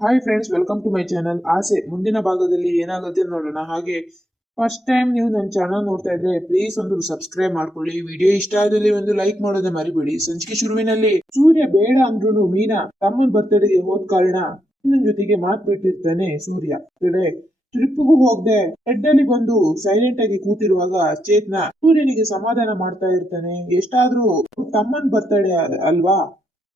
Hi friends, welcome to my channel. ಆಸೆ ಮುಂದಿನ ಭಾಗದಲ್ಲಿ ಏನಾಗುತ್ತೆ ನೋಡೋಣ. ಹಾಗೆ ಫಸ್ಟ್ ಟೈಮ್ ನೀವು ನನ್ನ ಚಾನಲ್ ನೋಡ್ತಾ ಇದ್ರೆ ಪ್ಲೀಸ್ ಒಂದು ಸಬ್ಸ್ಕ್ರೈಬ್ ಮಾಡ್ಕೊಳ್ಳಿ. ವಿಡಿಯೋ ಇಷ್ಟ ಆದಲ್ಲಿ ಒಂದು ಲೈಕ್ ಮಾಡೋದೇ ಮರಿಬೇಡಿ. ಸಂಚಿಕೆ ಶುರುವಿನಲ್ಲಿ ಸೂರ್ಯ ಬೇಡ ಅಂದ್ರೂ ಮೀನಾ ತಮ್ಮನ ಬರ್ತಡೆಗೆ ಹೋದ ಕಾರಣ ನನ್ನ ಜೊತೆಗೆ ಮಾತು ಬಿಟ್ಟಿರ್ತಾನೆ. ಸೂರ್ಯ ಕಡೆ ಟ್ರಿಪ್ಗೂ ಹೋಗದೆ ಹೆಡ್ಡಲ್ಲಿ ಬಂದು ಸೈಲೆಂಟ್ ಆಗಿ ಕೂತಿರುವಾಗ ಚೇತನ ಸೂರ್ಯನಿಗೆ ಸಮಾಧಾನ ಮಾಡ್ತಾ ಇರ್ತಾನೆ. ಎಷ್ಟಾದ್ರೂ ತಮ್ಮನ್ ಬರ್ತಡೆ ಅಲ್ವಾ,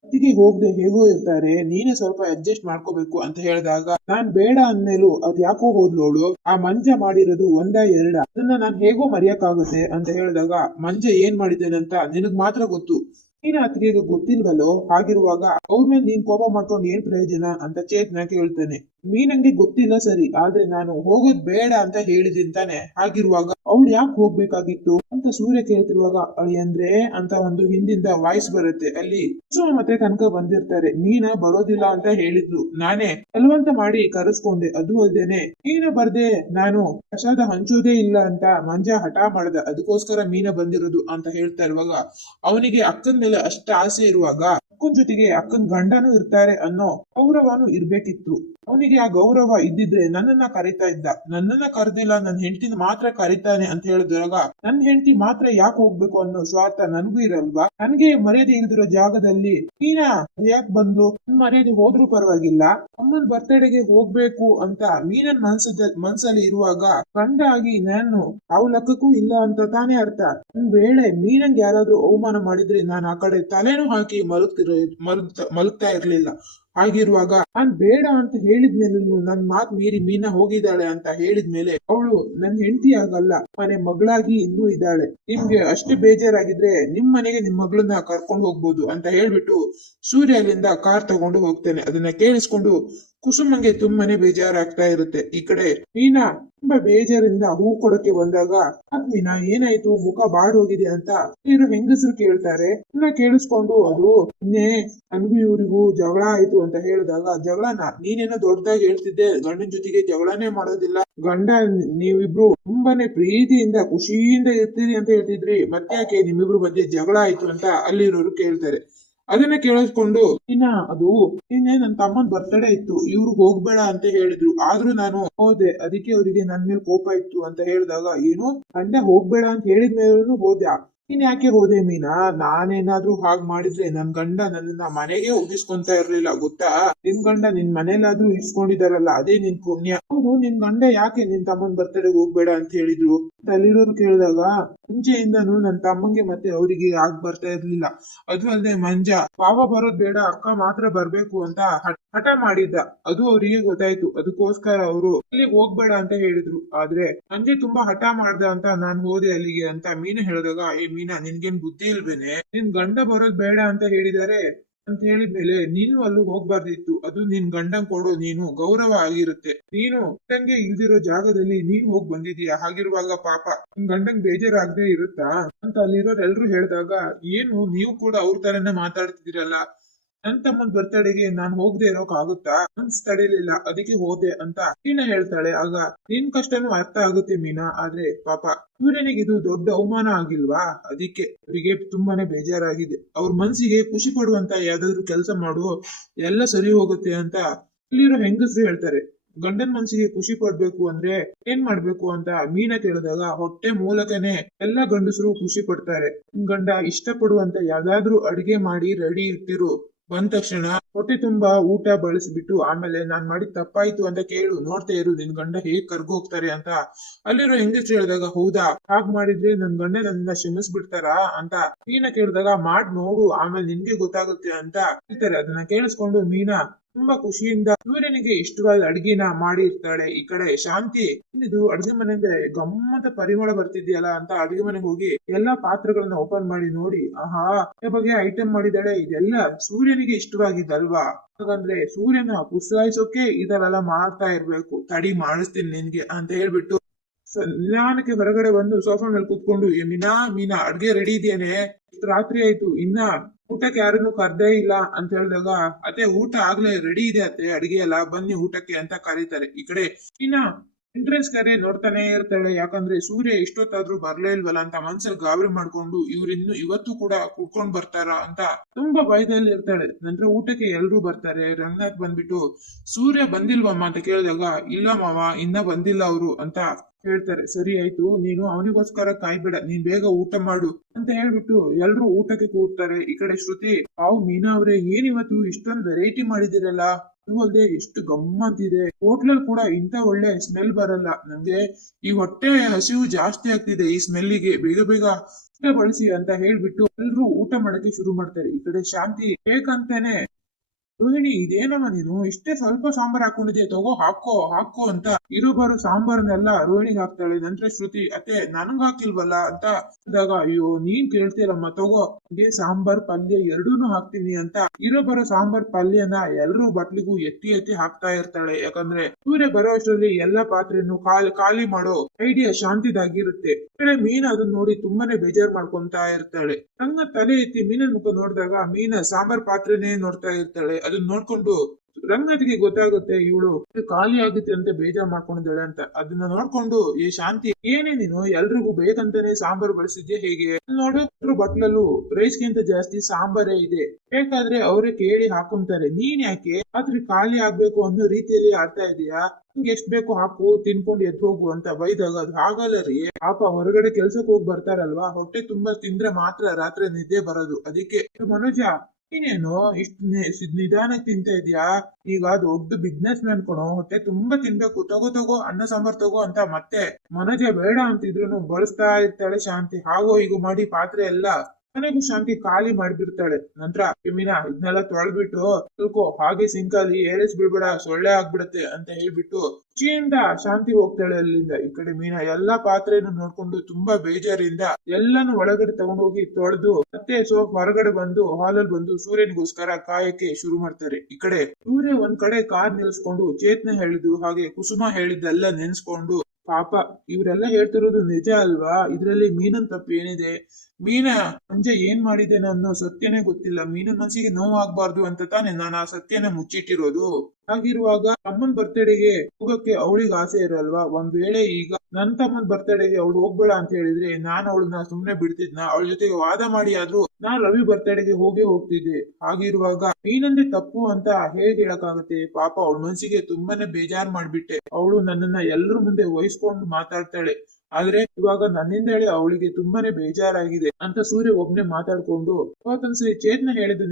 ಅತ್ತಿಗೆ ಹೋಗದೆ ಹೇಗೋ ಇರ್ತಾರೆ, ನೀನೇ ಸ್ವಲ್ಪ ಅಡ್ಜಸ್ಟ್ ಮಾಡ್ಕೋಬೇಕು ಅಂತ ಹೇಳಿದಾಗ ನಾನ್ ಬೇಡ ಅಂದ್ಮೇಲೂ ಅದ್ ಯಾಕೋ ಹೋದ್ಲೋಳು. ಆ ಮಂಜ ಮಾಡಿರೋದು ಒಂದ ಎರಡ, ಅದನ್ನ ನಾನ್ ಹೇಗೋ ಮರೆಯಕ್ಕಾಗುತ್ತೆ ಅಂತ ಹೇಳಿದಾಗ ಮಂಜ ಏನ್ ಮಾಡಿದ್ದೇನಂತ ನಿನಗ್ ಮಾತ್ರ ಗೊತ್ತು, ನೀನ್ ಅತ್ತಿಗೆ ಗೊತ್ತಿಲ್ವಲ್ಲೋ. ಹಾಗಿರುವಾಗ ಅವ್ರ ಮೇಲೆ ನೀನ್ ಕೋಪ ಮಾಡ್ಕೊಂಡು ಏನ್ ಪ್ರಯೋಜನ ಅಂತ ಚೇತನ ಕೇಳ್ತಾನೆ. ಮೀನಂಗೆ ಗೊತ್ತಿಲ್ಲ ಸರಿ, ಆದ್ರೆ ನಾನು ಹೋಗೋದ್ ಬೇಡ ಅಂತ ಹೇಳಿದೀನಿ ತಾನೆ. ಹಾಗಿರುವಾಗ ಅವ್ಳು ಯಾಕೆ ಹೋಗ್ಬೇಕಾಗಿತ್ತು ಅಂತ ಸೂರ್ಯ ಕೇಳ್ತಿರುವಾಗ ಅಂದ್ರೆ ಅಂತ ಒಂದು ಹಿಂದಿಂದ ವಾಯ್ಸ್ ಬರುತ್ತೆ. ಅಲ್ಲಿ ಕುಸುಮ ಮತ್ತೆ ಕನಕ ಬಂದಿರ್ತಾರೆ. ಮೀನಾ ಬರೋದಿಲ್ಲ ಅಂತ ಹೇಳಿದ್ಲು, ನಾನೇ ಬಲವಂತ ಮಾಡಿ ಕರೆಸ್ಕೊಂಡೆ. ಅದು ಅಲ್ದೇನೆ ಮೀನ ಬರ್ದೆ ನಾನು ಪ್ರಸಾದ ಹಂಚೋದೇ ಇಲ್ಲ ಅಂತ ಮಂಜ ಹಠ ಮಾಡ್ದ, ಅದಕ್ಕೋಸ್ಕರ ಮೀನ ಬಂದಿರೋದು ಅಂತ ಹೇಳ್ತಾ ಇರುವಾಗ ಅವನಿಗೆ ಅಕ್ಕನ ಮೇಲೆ ಅಷ್ಟ ಆಸೆ ಇರುವಾಗ ಅಕ್ಕನ ಜೊತೆಗೆ ಅಕ್ಕನ ಗಂಡನೂ ಇರ್ತಾರೆ ಅನ್ನೋ ಗೌರವನು ಇರ್ಬೇಕಿತ್ತು. ಅವನಿಗೆ ಆ ಗೌರವ ಇದ್ದಿದ್ರೆ ನನ್ನನ್ನ ಕರಿತಾ ಇದ್ದ. ನನ್ನನ್ನ ಕರೆದಿಲ್ಲ, ನನ್ನ ಹೆಂಡತಿನ ಮಾತ್ರ ಕರಿತಾನೆ ಅಂತ ಹೇಳಿದಾಗ ನನ್ನ ಹೆಂಡತಿ ಮಾತ್ರ ಯಾಕೆ ಹೋಗ್ಬೇಕು ಅನ್ನೋ ಸ್ವಾರ್ಥ ನನ್ಗೂ ಇರಲ್ವಾ? ನನ್ಗೆ ಮರ್ಯಾದೆ ಇಲ್ದಿರೋ ಜಾಗದಲ್ಲಿ ನೀನ ಯಾಕೆ ಬಂದು ಮರ್ಯಾದೆ ಹೋದ್ರೂ ಪರವಾಗಿಲ್ಲ, ಅಮ್ಮನ ಬರ್ತಡೆಗೆ ಹೋಗ್ಬೇಕು ಅಂತ ಮೀನನ್ ಮನ್ಸಲ್ಲಿ ಇರುವಾಗ ಗಂಡ ಆಗಿ ನಾನು ಯಾವ ಲೆಕ್ಕಕ್ಕೂ ಇಲ್ಲ ಅಂತ ತಾನೇ ಅರ್ಥ. ಒಂದ್ ವೇಳೆ ಮೀನಂಗೆ ಯಾರಾದ್ರೂ ಅವಮಾನ ಮಾಡಿದ್ರೆ ನಾನು ಆ ಕಡೆ ತಲೆನೂ ಹಾಕಿ ಮಲಗ್ತಾ ಇರ್ಲಿಲ್ಲ. ಹಾಗಿರುವಾಗ ನಾನ್ ಬೇಡ ಅಂತ ಹೇಳಿದ್ಮೇಲೂ ನನ್ ಮಾತ್ ಮೀರಿ ಮೀನಾ ಹೋಗಿದ್ದಾಳೆ ಅಂತ ಹೇಳಿದ್ಮೇಲೆ ಅವಳು ನನ್ ಹೆಂಡತಿ ಆಗಲ್ಲ, ಮನೆ ಮಗಳಾಗಿ ಇನ್ನೂ ಇದ್ದಾಳೆ. ನಿಮ್ಗೆ ಅಷ್ಟೇ ಬೇಜಾರಾಗಿದ್ರೆ ನಿಮ್ ಮನೆಗೆ ನಿಮ್ ಮಗಳನ್ನ ಕರ್ಕೊಂಡು ಹೋಗ್ಬೋದು ಅಂತ ಹೇಳ್ಬಿಟ್ಟು ಸೂರ್ಯ ಅಲ್ಲಿಂದ ಕಾರ್ ತಗೊಂಡು ಹೋಗ್ತೇನೆ. ಅದನ್ನ ಕೇಳಿಸ್ಕೊಂಡು ಕುಸುಮಂಗೆ ತುಂಬಾನೇ ಬೇಜಾರಾಗ್ತಾ ಇರುತ್ತೆ. ಈ ಕಡೆ ಮೀನಾ ತುಂಬಾ ಬೇಜಾರಿಂದ ಹೂ ಕೊಡಕ್ಕೆ ಬಂದಾಗ ಮೀನಾ ಏನಾಯ್ತು, ಮುಖ ಬಾಡೋಗಿದೆ ಅಂತ ಇರೋ ಹೆಂಗಸರು ಕೇಳ್ತಾರೆ. ಕೇಳಿಸ್ಕೊಂಡು ಅದು ಇನ್ನೇ ನನ್ಗೂ ಇವ್ರಿಗೂ ಜಗಳ ಆಯ್ತು ಅಂತ ಹೇಳಿದಾಗ, ಜಗಳನ ನೀನೇನೋ ದೊಡ್ಡದಾಗಿ ಹೇಳ್ತಿದ್ದೆ, ಗಂಡನ ಜೊತೆಗೆ ಜಗಳನೇ ಮಾಡೋದಿಲ್ಲ, ಗಂಡ ನೀವಿಬ್ರು ತುಂಬಾನೇ ಪ್ರೀತಿಯಿಂದ ಖುಷಿಯಿಂದ ಇರ್ತೀರಿ ಅಂತ ಹೇಳ್ತಿದ್ರಿ, ಮತ್ತೆ ಯಾಕೆ ನಿಮ್ಮಿಬ್ರು ಮಧ್ಯೆ ಜಗಳ ಆಯ್ತು ಅಂತ ಅಲ್ಲಿರೋರು ಕೇಳ್ತಾರೆ. ಅದನ್ನ ಕೇಳಿಸ್ಕೊಂಡು ಅದು ನಿನ್ನೆ ನನ್ನ ತಮ್ಮನ್ ಬರ್ತಡೇ ಇತ್ತು, ಇವ್ರು ಹೋಗ್ಬೇಡ ಅಂತ ಹೇಳಿದ್ರು, ಆದ್ರೂ ನಾನು ಹೋದೆ, ಅದಕ್ಕೆ ಅವರಿಗೆ ನನ್ ಮೇಲೆ ಕೋಪ ಇತ್ತು ಅಂತ ಹೇಳಿದಾಗ, ಏನು ಗಂಡ ಹೋಗ್ಬೇಡ ಅಂತ ಹೇಳಿದ ಮೇಲೂ ಹೋದ್ಯಾ, ನೀನ್ ಯಾಕೆ ಹೋದೆ ಮೀನಾ? ನಾನೇನಾದ್ರೂ ಹಾಗ್ ಮಾಡಿದ್ರೆ ನನ್ ಗಂಡ ನನ್ನನ್ನ ಮನೆಗೆ ಉಗಿಸ್ಕೊಂತ ಇರ್ಲಿಲ್ಲ ಗೊತ್ತಾ? ನಿನ್ ಗಂಡ ನಿನ್ ಮನೇಲಾದ್ರೂ ಇಸ್ಕೊಂಡಿದಾರಲ್ಲ, ಅದೇ ನಿನ್ ಪುಣ್ಯ. ಹೌದು, ನಿನ್ ಗಂಡ ಯಾಕೆ ನಿನ್ ತಮ್ಮನ್ ಬರ್ತಡೆಗೆ ಹೋಗ್ಬೇಡ ಅಂತ ಹೇಳಿದ್ರು ಅಲ್ಲಿರೋರು ಕೇಳಿದಾಗ, ಮುಂಚೆಯಿಂದನೂ ನನ್ ತಮ್ಮಂಗೆ ಮತ್ತೆ ಅವರಿಗೆ ಆಗ್ ಬರ್ತಾ ಇರ್ಲಿಲ್ಲ. ಅದು ಅಲ್ಲದೆ ಮಂಜ ಪಾವ ಬರೋದ್ ಬೇಡ, ಅಕ್ಕ ಮಾತ್ರ ಬರ್ಬೇಕು ಅಂತ ಹಠ ಮಾಡಿದ್ದ, ಅದು ಅವರಿಗೆ ಗೊತ್ತಾಯ್ತು. ಅದಕ್ಕೋಸ್ಕರ ಅವರು ಅಲ್ಲಿಗೆ ಹೋಗ್ಬೇಡ ಅಂತ ಹೇಳಿದ್ರು. ಆದ್ರೆ ಮಂಜೆ ತುಂಬಾ ಹಠ ಮಾಡ್ದ ಅಂತ ನಾನ್ ಹೋದೆ ಅಲ್ಲಿಗೆ ಅಂತ ಮೀನಾ ಹೇಳಿದಾಗ, ಮೀನಾ ನಿನ್ಗೇನ್ ಬುದ್ಧಿ ಇಲ್ವೇನೆ? ನಿನ್ ಗಂಡ ಬರೋದ್ ಬೇಡ ಅಂತ ಹೇಳಿದಾರೆ ಅಂತ ಹೇಳಿದ್ಮೇಲೆ ನೀನು ಅಲ್ಲೂ ಹೋಗ್ಬಾರ್ದಿತ್ತು. ಅದು ನಿನ್ ಗಂಡನ್ ಕೊಡೋ ನೀನು ಗೌರವ ಆಗಿರುತ್ತೆ. ನೀನು ಗಂಡಂಗೆ ಇಲ್ದಿರೋ ಜಾಗದಲ್ಲಿ ನೀನ್ ಹೋಗ್ ಬಂದಿದೀಯ. ಹಾಗಿರುವಾಗ ಪಾಪ ನಿನ್ ಗಂಡಂಗ್ ಬೇಜಾರಾಗದೆ ಇರುತ್ತಾ ಅಂತ ಅಲ್ಲಿರೋರು ಎಲ್ರು ಹೇಳಿದಾಗ, ಏನು ನೀವು ಕೂಡ ಅವ್ರ ತರನೇ ಮಾತಾಡ್ತಿದ್ದೀರಲ್ಲ, ನನ್ ತಮ್ಮನ್ ಬರ್ತಡೆಗೆ ನಾನ್ ಹೋಗದೆ ಇರೋಕ್ ಆಗುತ್ತಾ? ಮನ್ಸ್ ತಡಿಲಿಲ್ಲ, ಅದಕ್ಕೆ ಹೋದೆ ಅಂತ ಮೀನಾ ಹೇಳ್ತಾಳೆ. ಆಗ ನಿನ್ ಕಷ್ಟನೂ ಅರ್ಥ ಆಗುತ್ತೆ ಮೀನಾ, ಆದ್ರೆ ಪಾಪ ಸೂರ್ಯನಿಗೆ ಇದು ದೊಡ್ಡ ಅವಮಾನ ಆಗಿಲ್ವಾ? ಅದಕ್ಕೆ ಅವರಿಗೆ ತುಂಬಾನೇ ಬೇಜಾರಾಗಿದೆ. ಅವ್ರ ಮನ್ಸಿಗೆ ಖುಷಿ ಪಡುವಂತ ಯಾವ್ದಾದ್ರು ಕೆಲಸ ಮಾಡು, ಎಲ್ಲ ಸರಿ ಹೋಗುತ್ತೆ ಅಂತ ಇಲ್ಲಿರೋ ಹೆಂಗಸರು ಹೇಳ್ತಾರೆ. ಗಂಡನ್ ಮನ್ಸಿಗೆ ಖುಷಿ ಪಡ್ಬೇಕು ಅಂದ್ರೆ ಏನ್ ಮಾಡ್ಬೇಕು ಅಂತ ಮೀನಾ ಕೇಳಿದಾಗ, ಹೊಟ್ಟೆ ಮೂಲಕನೇ ಎಲ್ಲಾ ಗಂಡಸರು ಖುಷಿ ಪಡ್ತಾರೆ. ಗಂಡ ಇಷ್ಟಪಡುವಂತ ಯಾವ್ದಾದ್ರು ಅಡಿಗೆ ಮಾಡಿ ರೆಡಿ ಇಟ್ಟಿರು, ಬಂದ ತಕ್ಷಣ ಹೊಟ್ಟೆ ತುಂಬಾ ಊಟ ಬಳಸ್ಬಿಟ್ಟು ಆಮೇಲೆ ನಾನ್ ಮಾಡಿದ್ ತಪ್ಪಾಯ್ತು ಅಂತ ಕೇಳು, ನೋಡ್ತಾ ಇರು ನಿನ್ ಗಂಡ ಹೇಗ್ ಕರ್ಗೋಗ್ತಾರೆ ಅಂತ ಅಲ್ಲಿರೋ ಹೆಂಗಸ್ರು ಹೇಳಿದಾಗ, ಹೌದಾ ಹಾಗ್ ಮಾಡಿದ್ರೆ ನನ್ ಗಂಡ ನನ್ನ ಕ್ಷಮಿಸ್ಬಿಡ್ತಾರಾ ಅಂತ ಮೀನಾ ಕೇಳಿದಾಗ, ಮಾಡ್ ನೋಡು ಆಮೇಲೆ ನಿನ್ಗೆ ಗೊತ್ತಾಗುತ್ತೆ ಅಂತ ಹೇಳ್ತಾರೆ. ಅದನ್ನ ಕೇಳಿಸ್ಕೊಂಡು ಮೀನಾ ತುಂಬಾ ಖುಷಿಯಿಂದ ಸೂರ್ಯನಿಗೆ ಇಷ್ಟವಾದ ಅಡ್ಗೆನ ಮಾಡಿರ್ತಾಳೆ. ಈ ಕಡೆ ಶಾಂತಿ ಇದು ಅಡ್ಗೆ ಮನೆಯಿಂದ ಗಮ್ಮತ್ತ ಪರಿಮಳ ಬರ್ತಿದ್ಯಲ್ಲ ಅಂತ ಅಡ್ಗೆ ಮನೆಗೆ ಹೋಗಿ ಎಲ್ಲಾ ಪಾತ್ರೆಗಳನ್ನ ಓಪನ್ ಮಾಡಿ ನೋಡಿ, ಆಹಾ ಬಗ್ಗೆ ಐಟಮ್ ಮಾಡಿದಾಳೆ, ಇದೆಲ್ಲ ಸೂರ್ಯನಿಗೆ ಇಷ್ಟವಾಗಿದ್ದಲ್ವಾ? ಹಾಗಂದ್ರೆ ಸೂರ್ಯನ ಪುಸಲಾಯಿಸೋಕೆ ಇದೆಲ್ಲ ಮಾಡ್ತಾ ಇರ್ಬೇಕು, ತಡಿ ಮಾಡಿಸ್ತೀನಿ ನಿನ್ಗೆ ಅಂತ ಹೇಳ್ಬಿಟ್ಟು ನಿಧಾನಕ್ಕೆ ಹೊರಗಡೆ ಬಂದು ಸೋಫಾ ಮೇಲೆ ಕೂತ್ಕೊಂಡು, ಮೀನಾ ಮೀನಾ ಅಡ್ಗೆ ರೆಡಿ ಇದೆಯೇನೆ, ರಾತ್ರಿ ಆಯ್ತು ಇನ್ನ ಊಟಕ್ಕೆ ಯಾರನ್ನು ಕರ್ದೇ ಇಲ್ಲ ಅಂತ ಹೇಳಿದಾಗ, ಅತ್ತೆ ಊಟ ಆಗ್ಲೇ ರೆಡಿ ಇದೆ ಅತ್ತೆ, ಅಡಿಗೆ ಎಲ್ಲ ಬನ್ನಿ ಊಟಕ್ಕೆ ಅಂತ ಕರೀತಾರೆ. ಈ ಕಡೆ ಇನ್ನ ಎಂಟ್ರೆನ್ಸ್ ಕರೆ ನೋಡ್ತಾನೆ ಇರ್ತಾಳೆ. ಯಾಕಂದ್ರೆ ಸೂರ್ಯ ಇಷ್ಟೊತ್ತಾದ್ರೂ ಬರ್ಲೇ ಇಲ್ವಲ್ಲ ಅಂತ ಮನ್ಸಲ್ಲಿ ಗಾಬರಿ ಮಾಡ್ಕೊಂಡು ಇವ್ರಿನ್ನು ಇವತ್ತು ಕೂಡ ಕುಡ್ಕೊಂಡ್ ಬರ್ತಾರ ಅಂತ ತುಂಬಾ ಭಯದಲ್ಲಿ ಇರ್ತಾಳೆ. ನಂತರ ಊಟಕ್ಕೆ ಎಲ್ರು ಬರ್ತಾರೆ. ರಂಗನಾಥ್ ಬಂದ್ಬಿಟ್ಟು ಸೂರ್ಯ ಬಂದಿಲ್ವಮ್ಮ ಅಂತ ಕೇಳಿದಾಗ ಇಲ್ಲ ಮಾವ ಇನ್ನ ಬಂದಿಲ್ಲ ಅವರು ಅಂತ ಹೇಳ್ತಾರೆ. ಸರಿ ಆಯ್ತು, ನೀನು ಅವನಿಗೋಸ್ಕರ ಕಾಯ್ಬೇಡ, ನೀನ್ ಬೇಗ ಊಟ ಮಾಡು ಅಂತ ಹೇಳ್ಬಿಟ್ಟು ಎಲ್ರು ಊಟಕ್ಕೆ ಕೂರ್ತಾರೆ. ಈ ಕಡೆ ಶ್ರುತಿ, ಮೀನಾ ಅವ್ರೆ ಏನಿವತ್ತು ಇಷ್ಟೊಂದು ವೆರೈಟಿ ಮಾಡಿದಿರಲ್ಲ, ಅದು ಅಲ್ಲದೆ ಎಷ್ಟು ಗಮ್ಮಂತಿದೆ. ಹೋಟ್ಲಲ್ಲಿ ಕೂಡ ಇಂತ ಒಳ್ಳೆ ಸ್ಮೆಲ್ ಬರಲ್ಲ. ನಂಗೆ ಈ ಹೊಟ್ಟೆ ಹಸಿವು ಜಾಸ್ತಿ ಆಗ್ತಿದೆ ಈ ಸ್ಮೆಲ್ಲಿಗೆ, ಬೇಗ ಬೇಗ ಊಟ ಬಳಸಿ ಅಂತ ಹೇಳ್ಬಿಟ್ಟು ಎಲ್ರು ಊಟ ಮಾಡಕ್ಕೆ ಶುರು ಮಾಡ್ತಾರೆ. ಈ ಕಡೆ ಶಾಂತಿ ಬೇಕಂತಾನೆ ರೋಹಿಣಿ ಇದೇನಮ್ಮ ನೀನು ಇಷ್ಟೇ ಸ್ವಲ್ಪ ಸಾಂಬಾರ್ ಹಾಕೊಂಡಿದ್ಯಾ, ತಗೋ ಹಾಕೋ ಹಾಕೋ ಅಂತ ಇರೋ ಬರೋ ಸಾಂಬಾರನ್ನೆಲ್ಲ ರೋಹಿಣಿಗೆ ಹಾಕ್ತಾಳೆ. ನಂತರ ಶ್ರುತಿ, ಅತ್ತೆ ನನಗ್ ಹಾಕಿಲ್ವಲ್ಲ ಅಂತ ಅಂದಾಗ, ಅಯ್ಯೋ ನೀನ್ ಕೇಳ್ತೀರಮ್ಮ, ತಗೋ ಇದೇ ಸಾಂಬಾರ್ ಪಲ್ಯ ಎರಡೂನು ಹಾಕ್ತೀನಿ ಅಂತ ಇರೋ ಬರೋ ಸಾಂಬಾರ್ ಪಲ್ಯನ ಎಲ್ರೂ ಬಟ್ಲಿಗೂ ಎತ್ತಿ ಎತ್ತಿ ಹಾಕ್ತಾ ಇರ್ತಾಳೆ. ಯಾಕಂದ್ರೆ ಸೂರ್ಯ ಬರೋ ಅಷ್ಟರಲ್ಲಿ ಎಲ್ಲಾ ಪಾತ್ರೆಯನ್ನು ಖಾಲಿ ಮಾಡೋ ಐಡಿಯಾ ಶಾಂತಿದಾಗಿರುತ್ತೆ. ಮೀನ ಅದನ್ನ ನೋಡಿ ತುಂಬಾನೇ ಬೇಜಾರ್ ಮಾಡ್ಕೊಂತಾ ಇರ್ತಾಳೆ. ನನ್ನ ತಲೆ ಎತ್ತಿ ಮೀನನ್ ಮುಖ ನೋಡಿದಾಗ ಮೀನ ಸಾಂಬಾರ್ ಪಾತ್ರೆನೇ ನೋಡ್ತಾ ಇರ್ತಾಳೆ. ಅದನ್ನ ನೋಡ್ಕೊಂಡು ರಂಗನಾಥ್ಗೆ ಗೊತ್ತಾಗುತ್ತೆ ಇವಳು ಖಾಲಿ ಆಗುತ್ತೆ ಅಂತ ಬೇಜಾರ್ ಮಾಡ್ಕೊಂಡಿದ್ದಾಳೆ ಅಂತ. ಅದನ್ನ ನೋಡ್ಕೊಂಡು ಏ ಶಾಂತಿ, ಏನೇ ನೀನು ಎಲ್ರಿಗೂ ಬೇಕಂತಾನೆ ಸಾಂಬಾರ್ ಬಳಸಿದ್ಯಾ ಹೇಗೆ? ನೋಡು ಬಟ್ಲಲ್ಲೂ ರೈಸ್ಗಿಂತ ಜಾಸ್ತಿ ಸಾಂಬಾರೇ ಇದೆ, ಬೇಕಾದ್ರೆ ಅವರೇ ಕೇಳಿ ಹಾಕೊಂತಾರೆ, ನೀನ್ ಯಾಕೆ ರಾತ್ರಿ ಖಾಲಿ ಆಗ್ಬೇಕು ಅನ್ನೋ ರೀತಿಯಲ್ಲಿ ಆಡ್ತಾ ಇದೀಯಾ? ನಿಂಗೆ ಎಷ್ಟ್ ಬೇಕು ಹಾಕು, ತಿನ್ಕೊಂಡು ಎದ್ದು ಹೋಗು ಅಂತ ಬೈದಾಗ ಅದು ಆಗಲ್ಲ ರೀ, ಪಾಪ ಹೊರಗಡೆ ಕೆಲ್ಸಕ್ಕೆ ಹೋಗಿ ಬರ್ತಾರಲ್ವಾ, ಹೊಟ್ಟೆ ತುಂಬಾ ತಿಂದ್ರೆ ಮಾತ್ರ ರಾತ್ರಿ ನಿದ್ದೆ ಬರೋದು. ಅದಕ್ಕೆ ಮನೋಜ ನೀನೇನು ಇಷ್ಟು ನಿಧಾನಕ್ಕೆ ತಿಂತ ಇದ್ಯಾ? ಈಗ ದೊಡ್ಡ ಬಿಸ್ನೆಸ್ ಮ್ಯಾನ್ ಕೊಣೋ, ಹೊಟ್ಟೆ ತುಂಬಾ ತಿನ್ಬೇಕು, ತಗೋ ಅನ್ನ ಸಾಂಬಾರ್ ತಗೋ ಅಂತ ಮತ್ತೆ ಮನೋಜ ಬೇಡ ಅಂತಿದ್ರು ಬಳಸ್ತಾ ಇರ್ತಾಳೆ ಶಾಂತಿ. ಹಾಗೋ ಹೀಗೋ ಮಾಡಿ ಪಾತ್ರೆ ಎಲ್ಲ ಮನೆಗೂ ಶಾಂತಿ ಖಾಲಿ ಮಾಡ್ಬಿಡ್ತಾಳೆ. ನಂತರ ಮೀನಾ ಇದನ್ನೆಲ್ಲ ತೊಳೆದ್ಬಿಟ್ಟು ತಿಳ್ಕೊ, ಹಾಗೆ ಸಿಂಕಲ್ಲಿ ಏರಿಸ್ ಬಿಡ್ಬೇಡ, ಸೊಳ್ಳೆ ಆಗ್ಬಿಡತ್ತೆ ಅಂತ ಹೇಳ್ಬಿಟ್ಟು ಖುಷಿಯಿಂದ ಶಾಂತಿ ಹೋಗ್ತಾಳೆ ಅಲ್ಲಿಂದ. ಈ ಕಡೆ ಮೀನಾ ಎಲ್ಲಾ ಪಾತ್ರೆಯನ್ನು ನೋಡ್ಕೊಂಡು ತುಂಬಾ ಬೇಜಾರಿಂದ ಎಲ್ಲಾನು ಒಳಗಡೆ ತಗೊಂಡೋಗಿ ತೊಳೆದು ಮತ್ತೆ ಹೊರಗಡೆ ಬಂದು ಹಾಲಲ್ಲಿ ಬಂದು ಸೂರ್ಯನಿಗೋಸ್ಕರ ಕಾಯಕ್ಕೆ ಶುರು ಮಾಡ್ತಾರೆ. ಈ ಕಡೆ ಸೂರ್ಯ ಒಂದ್ ಕಡೆ ಕಾರ್ ನಿಲ್ಸ್ಕೊಂಡು ಚೇತನ ಹೇಳಿದ್ದು ಹಾಗೆ ಕುಸುಮ ಹೇಳಿದ್ದೆಲ್ಲ ನೆನ್ಸ್ಕೊಂಡು, ಪಾಪ ಇವ್ರೆಲ್ಲ ಹೇಳ್ತಿರೋದು ನಿಜ ಅಲ್ವಾ, ಇದ್ರಲ್ಲಿ ಮೀನನ್ ತಪ್ಪು ಏನಿದೆ? ಮೀನಾ ಸಂಜೆ ಏನ್ ಮಾಡಿದ್ದೇನೆ ಅನ್ನೋ ಸತ್ಯನೇ ಗೊತ್ತಿಲ್ಲ, ಮೀನನ್ ಮನ್ಸಿಗೆ ನೋವಾಗ್ಬಾರ್ದು ಅಂತ ತಾನೆ ನಾನು ಆ ಸತ್ಯನ ಮುಚ್ಚಿಟ್ಟಿರೋದು. ಹಾಗಿರುವಾಗ ತಮ್ಮನ್ ಬರ್ತಡೆಗೆ ಹೋಗಕ್ಕೆ ಅವಳಿಗೆ ಆಸೆ ಇರಲ್ವಾ? ಒಂದ್ ವೇಳೆ ಈಗ ನನ್ ತಮ್ಮನ್ ಬರ್ತಡೆಗೆ ಅವಳು ಹೋಗ್ಬೇಡ ಅಂತ ಹೇಳಿದ್ರೆ ನಾನು ಅವಳನ್ನ ಸುಮ್ನೆ ಬಿಡ್ತಿದ್ನ? ಅವಳ ಜೊತೆಗೆ ವಾದ ಮಾಡಿ ಆದ್ರೂ ನಾನ್ ರವಿ ಬರ್ತಡೆಗೆ ಹೋಗ್ತಿದ್ದೆ. ಹಾಗಿರುವಾಗ ನೀನಂದೇ ತಪ್ಪು ಅಂತ ಹೇಗೆ ಹೇಳಕ್ಕಾಗತ್ತೆ? ಪಾಪ ಅವಳ ಮನ್ಸಿಗೆ ತುಂಬಾನೇ ಬೇಜಾರ್ ಮಾಡ್ಬಿಟ್ಟೆ. ಅವಳು ನನ್ನನ್ನ ಎಲ್ಲರ ಮುಂದೆ ವಹಿಸ್ಕೊಂಡು ಮಾತಾಡ್ತಾಳೆ, ಆದ್ರೆ ಇವಾಗ ನನ್ನಿಂದ ಹೇಳಿ ಅವಳಿಗೆ ತುಂಬಾನೇ ಬೇಜಾರಾಗಿದೆ ಅಂತ ಸೂರ್ಯ ಒಬ್ನೇ ಮಾತಾಡ್ಕೊಂಡು ಅವತ್ತೊಂದ್ಸರಿ ಚೇತನ ಹೇಳಿದ್ದು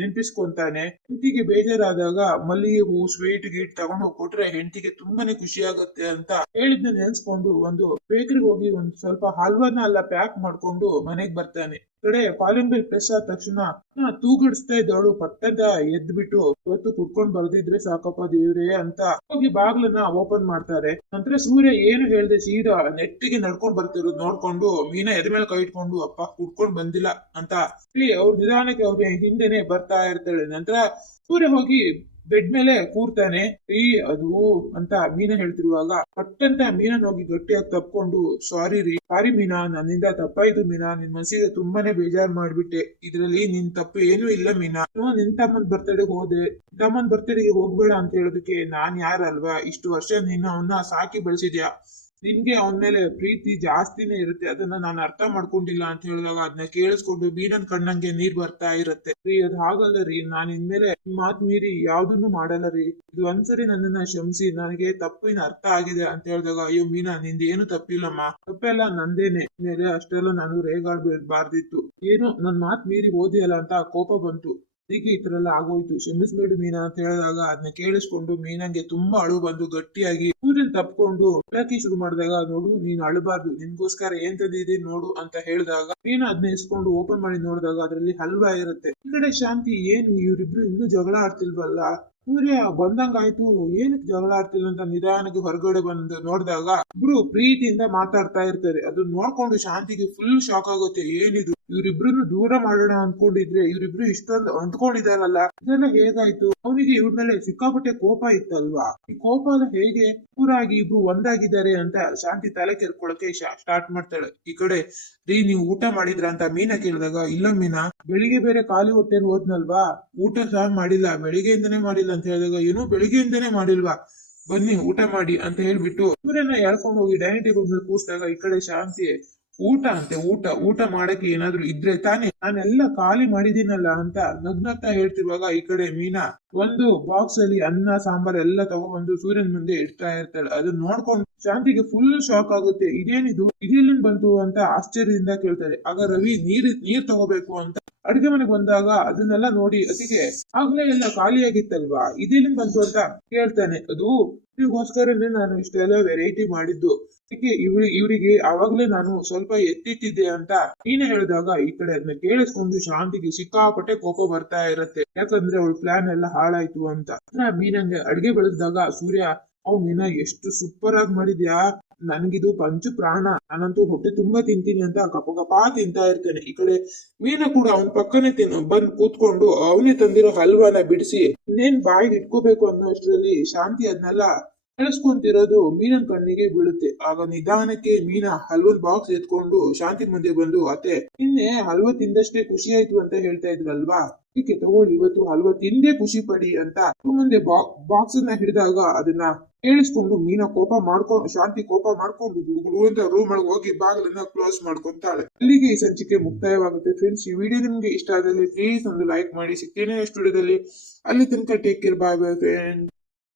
ನೆನ್ಪಿಸ್ಕೊಂತಾನೆ. ಹೆಂಡತಿಗೆ ಬೇಜಾರಾದಾಗ ಮಲ್ಲಿಗೆ ಹೂ ಸ್ವೀಟ್ ಗೀಟ್ ತಗೊಂಡು ಕೊಟ್ರೆ ಹೆಂಡತಿಗೆ ತುಂಬಾನೇ ಖುಷಿ ಆಗತ್ತೆ ಅಂತ ಹೇಳಿದ್ನ ನೆನ್ಸ್ಕೊಂಡು ಒಂದು ಬೇಕರಿಗೆ ಹೋಗಿ ಒಂದ್ ಸ್ವಲ್ಪ ಹಲ್ವಾನ ಎಲ್ಲ ಪ್ಯಾಕ್ ಮಾಡ್ಕೊಂಡು ಮನೆಗ್ ಬರ್ತಾನೆ. ಕಡೆ ಕಾಲಿಂಗ್ ಬೆಲ್ ಪ್ರೆಸ್ ಆದ ತಕ್ಷಣ ತೂಗಡಿಸ್ತಾ ಇದ್ದವಳು ಪಟ್ಟದ ಎದ್ಬಿಟ್ಟು ಇವತ್ತು ಕುಟ್ಕೊಂಡ್ ಬರ್ದಿದ್ರೆ ಸಾಕಪ್ಪ ದೇವ್ರೇ ಅಂತ ಹೋಗಿ ಬಾಗ್ಲನ್ನ ಓಪನ್ ಮಾಡ್ತಾರೆ. ನಂತರ ಸೂರ್ಯ ಏನು ಹೇಳ್ದೆ ಸೀದಾ ನೆಟ್ಟಿಗೆ ನಡ್ಕೊಂಡ್ ಬರ್ತಿರೋದು ನೋಡ್ಕೊಂಡು ಮೀನಾ ಎದೆ ಮೇಲೆ ಕೈ ಇಟ್ಕೊಂಡು ಅಪ್ಪ ಕುಟ್ಕೊಂಡ್ ಬಂದಿಲ್ಲ ಅಂತ ಹೇಳಿ ಅವ್ರ ನಿಧಾನಕ್ಕೆ ಅವ್ರಿಗೆ ಹಿಂದೆನೆ ಬರ್ತಾ ಇರ್ತಾಳೆ. ನಂತರ ಸೂರ್ಯ ಹೋಗಿ ಬೆಡ್ ಮೇಲೆ ಕೂರ್ತಾನೆ. ಅದು ಅಂತ ಮೀನಾ ಹೇಳ್ತಿರುವಾಗ ಪಟ್ಟಂತ ಮೀನಾ ಹೋಗಿ ಗಟ್ಟಿಯಾಗಿ ತಪ್ಕೊಂಡು, ಸಾರಿ ಮೀನಾ, ನನ್ನಿಂದ ತಪ್ಪಾಯ್ತು ಮೀನಾ, ನಿನ್ ಮನಸ್ಸಿಗೆ ತುಂಬಾನೇ ಬೇಜಾರ್ ಮಾಡ್ಬಿಟ್ಟೆ, ಇದ್ರಲ್ಲಿ ನಿನ್ ತಪ್ಪು ಏನೂ ಇಲ್ಲ ಮೀನಾ, ನಿನ್ ತಮ್ಮನ್ ಬರ್ತಡೆಗೆ ಹೋದೆ, ತಮ್ಮನ್ ಬರ್ತಡೆಗೆ ಹೋಗ್ಬೇಡ ಅಂತ ಹೇಳೋದಕ್ಕೆ ನಾನ್ ಯಾರಲ್ವಾ? ಇಷ್ಟು ವರ್ಷ ನೀನು ಅವನ್ನ ಸಾಕಿ ಬೆಳೆಸಿದ್ಯಾ, ನಿನ್ಗೆ ಅವನ ಮೇಲೆ ಪ್ರೀತಿ ಜಾಸ್ತಿನೇ ಇರುತ್ತೆ, ಅದನ್ನ ನಾನು ಅರ್ಥ ಮಾಡ್ಕೊಂಡಿಲ್ಲ ಅಂತ ಹೇಳಿದಾಗ ಅದನ್ನ ಕೇಳಿಸ್ಕೊಂಡು ಮೀನನ್ ಕಣ್ಣಂಗೆ ನೀರ್ ಬರ್ತಾ ಇರತ್ತೆ. ಅದ್ ಹಾಗಲ್ಲ ರೀ, ನಾನ್ ಇನ್ಮೇಲೆ ಮಾತ್ ಮೀರಿ ಯಾವ್ದನ್ನು ಮಾಡಲ್ಲ ರೀ, ಇದು ಒಂದ್ಸರಿ ನನ್ನನ್ನ ಕ್ಷಮಿಸಿ, ನನಗೆ ತಪ್ಪಿನ ಅರ್ಥ ಆಗಿದೆ ಅಂತ ಹೇಳಿದಾಗ, ಅಯ್ಯೋ ಮೀನಾ ನಿಂದ ಏನು ತಪ್ಪಿಲ್ಲಮ್ಮ, ತಪ್ಪೆಲ್ಲ ನಂದೇನೆ, ಮೇಲೆ ಅಷ್ಟೆಲ್ಲ ನಾನು ರೇಗಾಡ್ಬಾರ್ದಿತ್ತು, ಏನು ನನ್ ಮಾತ್ ಮೀರಿ ಓದಿಯಲ್ಲ ಅಂತ ಕೋಪ ಬಂತು, ಅದಕ್ಕೆ ಈ ತರ ಎಲ್ಲ ಆಗೋಯ್ತು, ಕ್ಷಮಿಸ್ಬೇಡಿ ಮೀನಾ ಅಂತ ಹೇಳಿದಾಗ ಅದನ್ನ ಕೇಳಿಸ್ಕೊಂಡು ಮೀನಂಗೆ ತುಂಬಾ ಅಳು ಬಂದು ಗಟ್ಟಿಯಾಗಿ ಸೂರ್ಯನ್ ತಪ್ಕೊಂಡು ಅಳಕ್ಕೆ ಶುರು ಮಾಡಿದಾಗ, ನೋಡು ನೀನ್ ಅಳಬಾರ್ದು, ನಿನ್ಗೋಸ್ಕರ ಏನ್ ತಂದಿದ್ದೀನಿ ನೋಡು ಅಂತ ಹೇಳಿದಾಗ ಮೀನಾ ಅದನ್ನ ಇಸ್ಕೊಂಡು ಓಪನ್ ಮಾಡಿ ನೋಡಿದಾಗ ಅದ್ರಲ್ಲಿ ಹಲ್ವಾ ಇರುತ್ತೆ. ಈ ಕಡೆ ಶಾಂತಿ, ಏನು ಇವರಿಬ್ರು ಇನ್ನೂ ಜಗಳ ಆಡ್ತಿಲ್ವಲ್ಲ, ಸೂರ್ಯ ಬಂದಂಗಾಯ್ತು, ಏನಕ್ಕೆ ಜಗಳ ಆಡ್ತಿಲ್ಲ ಅಂತ ನಿಧಾನಕ್ಕೆ ಹೊರಗಡೆ ಬಂದು ನೋಡಿದಾಗ ಇಬ್ರು ಪ್ರೀತಿಯಿಂದ ಮಾತಾಡ್ತಾ ಇರ್ತಾರೆ. ಅದನ್ನ ನೋಡ್ಕೊಂಡು ಶಾಂತಿಗೆ ಫುಲ್ ಶಾಕ್ ಆಗುತ್ತೆ, ಏನಿದು ಇವ್ರಿಬ್ರು ದೂರ ಮಾಡೋಣ ಅನ್ಕೊಂಡಿದ್ರೆ ಇವ್ರಿಬ್ರು ಇಷ್ಟೊಂದು ಅಂಟ್ಕೊಂಡಿದಾರಲ್ಲ, ಇದೆಲ್ಲ ಹೇಗಾಯ್ತು? ಅವನಿಗೆ ಇವ್ರ ಮೇಲೆ ಸಿಕ್ಕಾಪಟ್ಟೆ ಕೋಪ ಇತ್ತಲ್ವಾ, ಈ ಕೋಪ ಎಲ್ಲ ಹೇಗೆ ಪೂರಾಗಿ ಇಬ್ರು ಒಂದಾಗಿದ್ದಾರೆ ಅಂತ ಶಾಂತಿ ತಲೆ ಕೆರ್ಕೊಳಕ್ಕೆ ಸ್ಟಾರ್ಟ್ ಮಾಡ್ತಾಳೆ. ಈ ಕಡೆ ನೀವು ಊಟ ಮಾಡಿದ್ರ ಅಂತ ಮೀನಾ ಕೇಳಿದಾಗ, ಇಲ್ಲ ಮೀನಾ, ಬೆಳಿಗ್ಗೆ ಬೇರೆ ಖಾಲಿ ಹೊಟ್ಟೆಲಿ ಹೋದ್ನಲ್ವಾ, ಊಟ ಸಹ ಮಾಡಿಲ್ಲ, ಬೆಳಿಗ್ಗೆಯಿಂದನೇ ಮಾಡಿಲ್ಲ ಅಂತ ಹೇಳಿದಾಗ, ಏನೋ ಬೆಳಿಗ್ಗೆಯಿಂದನೇ ಮಾಡಿಲ್ವಾ, ಬನ್ನಿ ಊಟ ಮಾಡಿ ಅಂತ ಹೇಳ್ಬಿಟ್ಟು ಸೂರ್ಯನ ಎಳ್ಕೊಂಡು ಹೋಗಿ ಡೈನಿಂಗ್ ಟೇಬಲ್ ಮೇಲೆ ಕೂರಿಸಿದಾಗ ಈ ಕಡೆ ಶಾಂತಿ ಊಟ ಅಂತೆ ಊಟ ಮಾಡಕ್ಕೆ ಏನಾದ್ರು ಇದ್ರೆ ತಾನೇ, ನಾನೆಲ್ಲ ಖಾಲಿ ಮಾಡಿದೀನಲ್ಲ ಅಂತ ನಗ್ನಗ್ತಾ ಹೇಳ್ತಿರುವಾಗ ಈ ಕಡೆ ಮೀನಾ ಒಂದು ಬಾಕ್ಸ್ ಅಲ್ಲಿ ಅನ್ನ ಸಾಂಬಾರ್ ಎಲ್ಲ ತಗೊಬಂದು ಸೂರ್ಯನ ಮುಂದೆ ಇಡ್ತಾ ಇರ್ತಾಳೆ. ಅದನ್ನ ನೋಡ್ಕೊಂಡು ಶಾಂತಿಗೆ ಫುಲ್ ಶಾಕ್ ಆಗುತ್ತೆ. ಇದೇನಿದು, ಇದೆಲ್ಲಿಂದ ಬಂತು ಅಂತ ಆಶ್ಚರ್ಯದಿಂದ ಕೇಳ್ತಾರೆ. ಆಗ ರವಿ ನೀರ್ ತಗೋಬೇಕು ಅಂತ ಅಡಿಗೆ ಮನೆಗೆ ಬಂದಾಗ ಅದನ್ನೆಲ್ಲ ನೋಡಿ ಅತಿಗೆ ಆಗ್ಲೇ ಎಲ್ಲ ಖಾಲಿಯಾಗಿತ್ತಲ್ವಾ, ಇದೆಲ್ಲಿಂದ ಬಂತು ಅಂತ ಕೇಳ್ತಾನೆ. ಅದು ಇವ್ರಿಗೋಸ್ಕರನೇ ನಾನು ಇಷ್ಟೆಲ್ಲ ವೆರೈಟಿ ಮಾಡಿದ್ದು, ಅದಕ್ಕೆ ಇವರಿಗೆ ಆವಾಗ್ಲೇ ನಾನು ಸ್ವಲ್ಪ ಎತ್ತಿಟ್ಟಿದ್ದೆ ಅಂತ ನೀನು ಹೇಳಿದಾಗ ಈ ಕಡೆ ಅದನ್ನ ಕೇಳಿಸ್ಕೊಂಡು ಶಾಂತಿಗೆ ಸಿಕ್ಕಾಪಟ್ಟೆ ಕೋಪ ಬರ್ತಾ ಇರತ್ತೆ. ಯಾಕಂದ್ರೆ ಅವಳ ಪ್ಲಾನ್ ಎಲ್ಲ ಹಾಳಾಯ್ತು ಅಂತ. ಮೀನಂಗೆ ಅಡ್ಗೆ ಬೆಳೆಸಿದಾಗ ಸೂರ್ಯ, ಅವ್ ಮೀನಾ ಎಷ್ಟು ಸೂಪರ್ ಆಗಿ ಮಾಡಿದ್ಯಾ, ನನ್ಗಿದು ಪಂಚ ಪ್ರಾಣ, ನಾನಂತೂ ಹೊಟ್ಟೆ ತುಂಬಾ ತಿಂತೀನಿ ಅಂತ ಕಪಾ ತಿಂತಾ ಇರ್ತೇನೆ. ಈ ಕಡೆ ಮೀನಾ ಕೂಡ ಅವನ್ ಪಕ್ಕನೆ ಬಂದ್ ಕೂತ್ಕೊಂಡು ಅವನೇ ತಂದಿರೋ ಹಲ್ವಾನ ಬಿಡಿಸಿ ಇನ್ನೇನ್ ಬಾಯಿಗೆ ಇಟ್ಕೋಬೇಕು ಅನ್ನೋ ಅಷ್ಟರಲ್ಲಿ ಶಾಂತಿ ಅದನ್ನೆಲ್ಲ ಕೇಳಿಸ್ಕೊಂತಿರೋದು ಮೀನನ್ ಕಣ್ಣಿಗೆ ಬೀಳುತ್ತೆ. ಆಗ ನಿಧಾನಕ್ಕೆ ಮೀನಾ ಹಲ್ವನ್ ಬಾಕ್ಸ್ ಎತ್ಕೊಂಡು ಶಾಂತಿ ಮುಂದೆ ಬಂದು, ಅತ್ತೆ ನಿನ್ನೆ ಹಲ್ವ ತಿಂದಷ್ಟೇ ಖುಷಿ ಆಯ್ತು ಅಂತ ಹೇಳ್ತಾ ಇದ್ರಲ್ವಾ, ಅದಕ್ಕೆ ತಗೊಳ್ಳಿ ಇವತ್ತು ಹಲ್ವ ತಿಂದೇ ಖುಷಿ ಪಡಿ ಅಂತ ಮುಂದೆ ಬಾಕ್ಸ್ ಅನ್ನ ಹಿಡಿದಾಗ ಅದನ್ನ ಕೇಳಿಸ್ಕೊಂಡು ಮೀನಾ ಶಾಂತಿ ಕೋಪ ಮಾಡ್ಕೊಂಡು ಗುಡು ಅಂತ ರೂಮ್ ಒಳಗೆ ಹೋಗಿ ಬಾಗಿಲನ್ನ ಕ್ಲೋಸ್ ಮಾಡ್ಕೊಂತಾಳೆ. ಅಲ್ಲಿಗೆ ಈ ಸಂಚಿಕೆ ಮುಕ್ತಾಯವಾಗುತ್ತೆ ಫ್ರೆಂಡ್ಸ್. ಈ ವಿಡಿಯೋ ನಿಮ್ಗೆ ಇಷ್ಟ ಆದಲ್ಲಿ ಪ್ಲೀಸ್ ಒಂದು ಲೈಕ್ ಮಾಡಿ. ಸಿಗ್ತೇನೆ ನೆಕ್ಸ್ಟ್ ವಿಡಿಯೋದಲ್ಲಿ. ಅಲ್ಲಿ ತನಕ ಟೇಕ್ ಕೇರ್, ಬಾಯ್ ಬಾಯ್ ಫ್ರೆಂಡ್.